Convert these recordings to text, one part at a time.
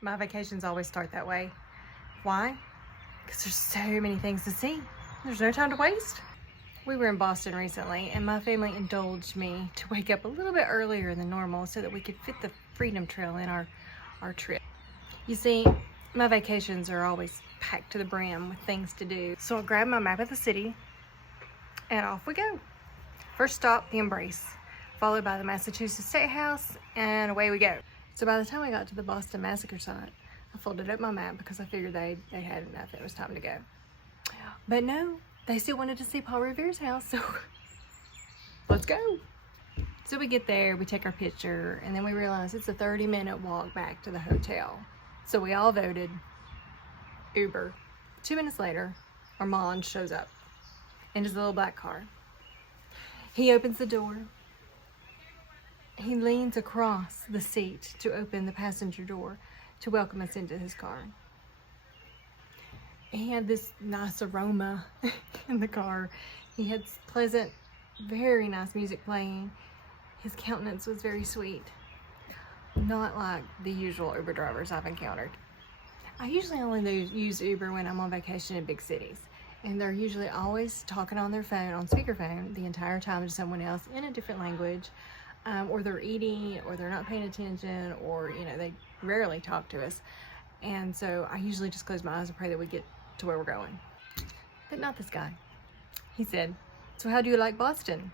My vacations always start that way. Why? Because there's so many things to see. There's no time to waste. We were in Boston recently, and my family indulged me to wake up a little bit earlier than normal so that we could fit the Freedom Trail in our trip. You see, my vacations are always packed to the brim with things to do. So I grabbed my map of the city, and off we go. First stop, the Embrace, followed by the Massachusetts State House, and away we go. So by the time we got to the Boston Massacre site, I folded up my map because I figured they had enough. It was time to go. But no, they still wanted to see Paul Revere's house, so let's go. So we get there, we take our picture, and then we realize it's a 30-minute walk back to the hotel. So we all voted Uber. 2 minutes later, Armand shows up in his little black car. He opens the door. He leans across the seat to open the passenger door to welcome us into his car. He had this nice aroma in the car. He had pleasant, very nice music playing. His countenance was very sweet. Not like the usual Uber drivers I've encountered. I usually only use Uber when I'm on vacation in big cities, and they're usually always talking on their phone, on speakerphone, the entire time to someone else in a different language, or they're eating, or they're not paying attention, or they rarely talk to us. And so I usually just close my eyes and pray that we get to where we're going. But not this guy. He said, "So how do you like Boston?"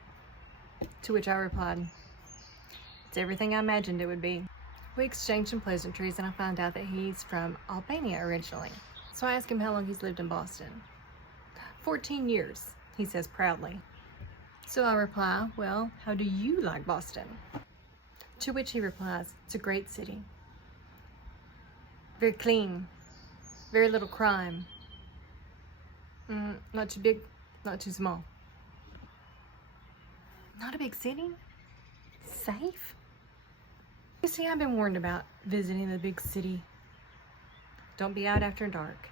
To which I replied, "It's everything I imagined it would be." We exchanged some pleasantries, and I found out that he's from Albania originally. So I asked him how long he's lived in Boston. 14 years, he says proudly. So I reply, "Well, how do you like Boston?" To which he replies, "It's a great city. Very clean, very little crime. Not too big, not too small." Not a big city? Safe? You see, I've been warned about visiting the big city. Don't be out after dark.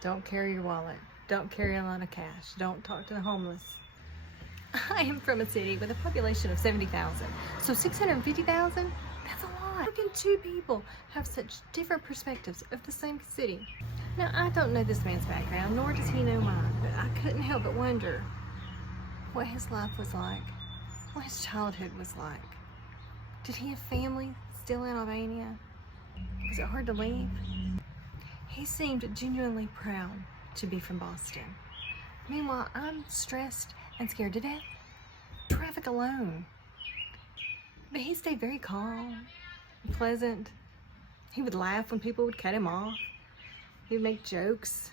Don't carry your wallet. Don't carry a lot of cash. Don't talk to the homeless. I am from a city with a population of 70,000. So 650,000? That's a lot. How can two people have such different perspectives of the same city? Now, I don't know this man's background, nor does he know mine, but I couldn't help but wonder what his life was like, what his childhood was like. Did he have family still in Albania? Was it hard to leave? He seemed genuinely proud to be from Boston. Meanwhile, I'm stressed and scared to death. Traffic alone. But he stayed very calm, pleasant. He would laugh when people would cut him off. He would make jokes.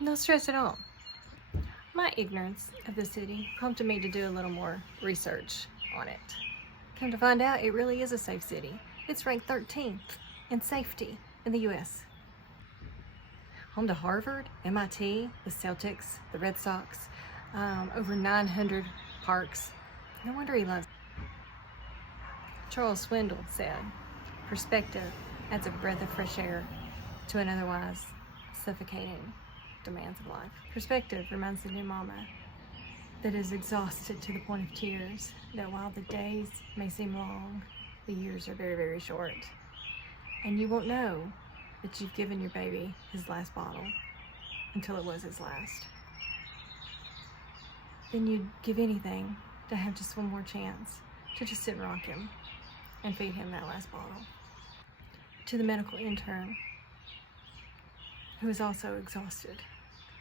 No stress at all. My ignorance of the city prompted me to do a little more research on it. Come to find out, it really is a safe city. It's ranked 13th in safety in the US. Home to Harvard, MIT, the Celtics, the Red Sox, over 900 parks. No wonder he loves it. Charles Swindoll said, "Perspective adds a breath of fresh air to an otherwise suffocating demands of life." Perspective reminds the new mama that is exhausted to the point of tears, that while the days may seem long, the years are very, very short. And you won't know that you've given your baby his last bottle until it was his last. Then you'd give anything to have just one more chance to just sit and rock him and feed him that last bottle. To the medical intern, who is also exhausted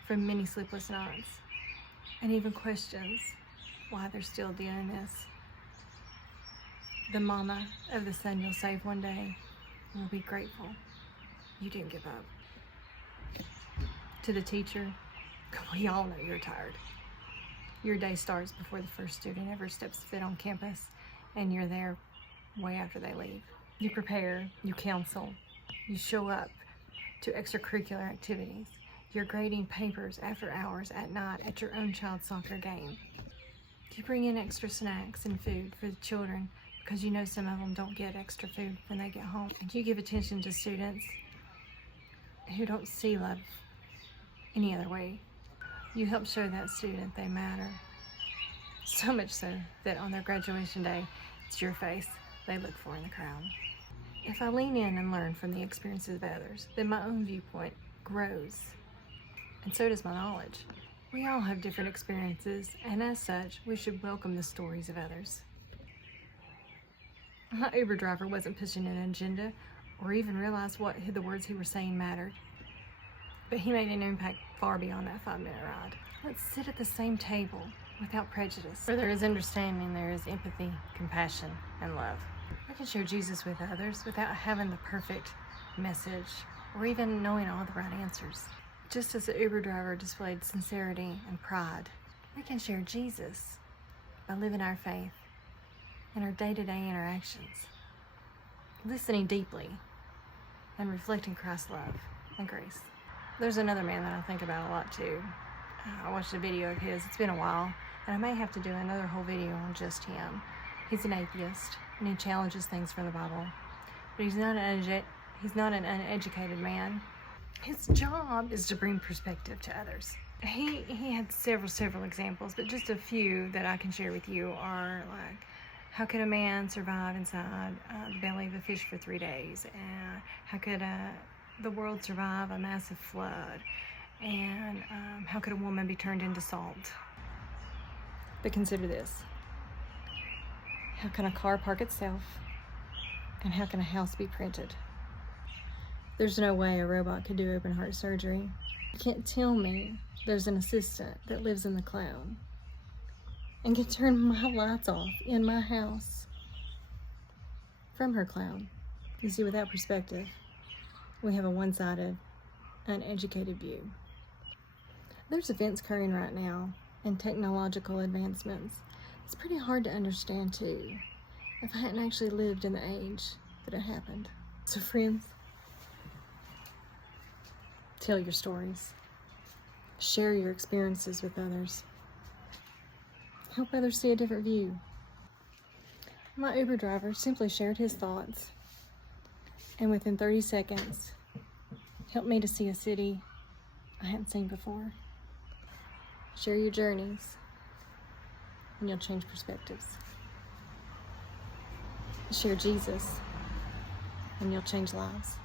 from many sleepless nights, and even questions why they're still doing this. The mama of the son you'll save one day will be grateful you didn't give up. To the teacher, we all know you're tired. Your day starts before the first student ever steps foot on campus, and you're there way after they leave. You prepare, you counsel, you show up to extracurricular activities. You're grading papers after hours at night at your own child's soccer game. You bring in extra snacks and food for the children because you know some of them don't get extra food when they get home. And you give attention to students who don't see love any other way. You help show that student they matter. So much so that on their graduation day, it's your face they look for in the crowd. If I lean in and learn from the experiences of others, then my own viewpoint grows, and so does my knowledge. We all have different experiences, and as such, we should welcome the stories of others. My Uber driver wasn't pushing an agenda or even realized what the words he was saying mattered, but he made an impact far beyond that 5-minute ride. Let's sit at the same table without prejudice. Where there is understanding, there is empathy, compassion, and love. I can share Jesus with others without having the perfect message or even knowing all the right answers. Just as the Uber driver displayed sincerity and pride, we can share Jesus by living our faith in our day-to-day interactions, listening deeply, and reflecting Christ's love and grace. There's another man that I think about a lot too. I watched a video of his, it's been a while, and I may have to do another whole video on just him. He's an atheist, and he challenges things from the Bible, but he's not an uneducated man. His job is to bring perspective to others. He had several examples, but just a few that I can share with you are like, how could a man survive inside the belly of a fish for 3 days? And how could the world survive a massive flood? And how could a woman be turned into salt? But consider this. How can a car park itself? And how can a house be printed? There's no way a robot could do open heart surgery. You can't tell me there's an assistant that lives in the cloud and can turn my lights off in my house from her cloud. You see, without perspective, we have a one-sided, uneducated view. There's events occurring right now and technological advancements. It's pretty hard to understand too, if I hadn't actually lived in the age that it happened. So friends, tell your stories. Share your experiences with others. Help others see a different view. My Uber driver simply shared his thoughts, and within 30 seconds, helped me to see a city I hadn't seen before. Share your journeys, and you'll change perspectives. Share Jesus, and you'll change lives.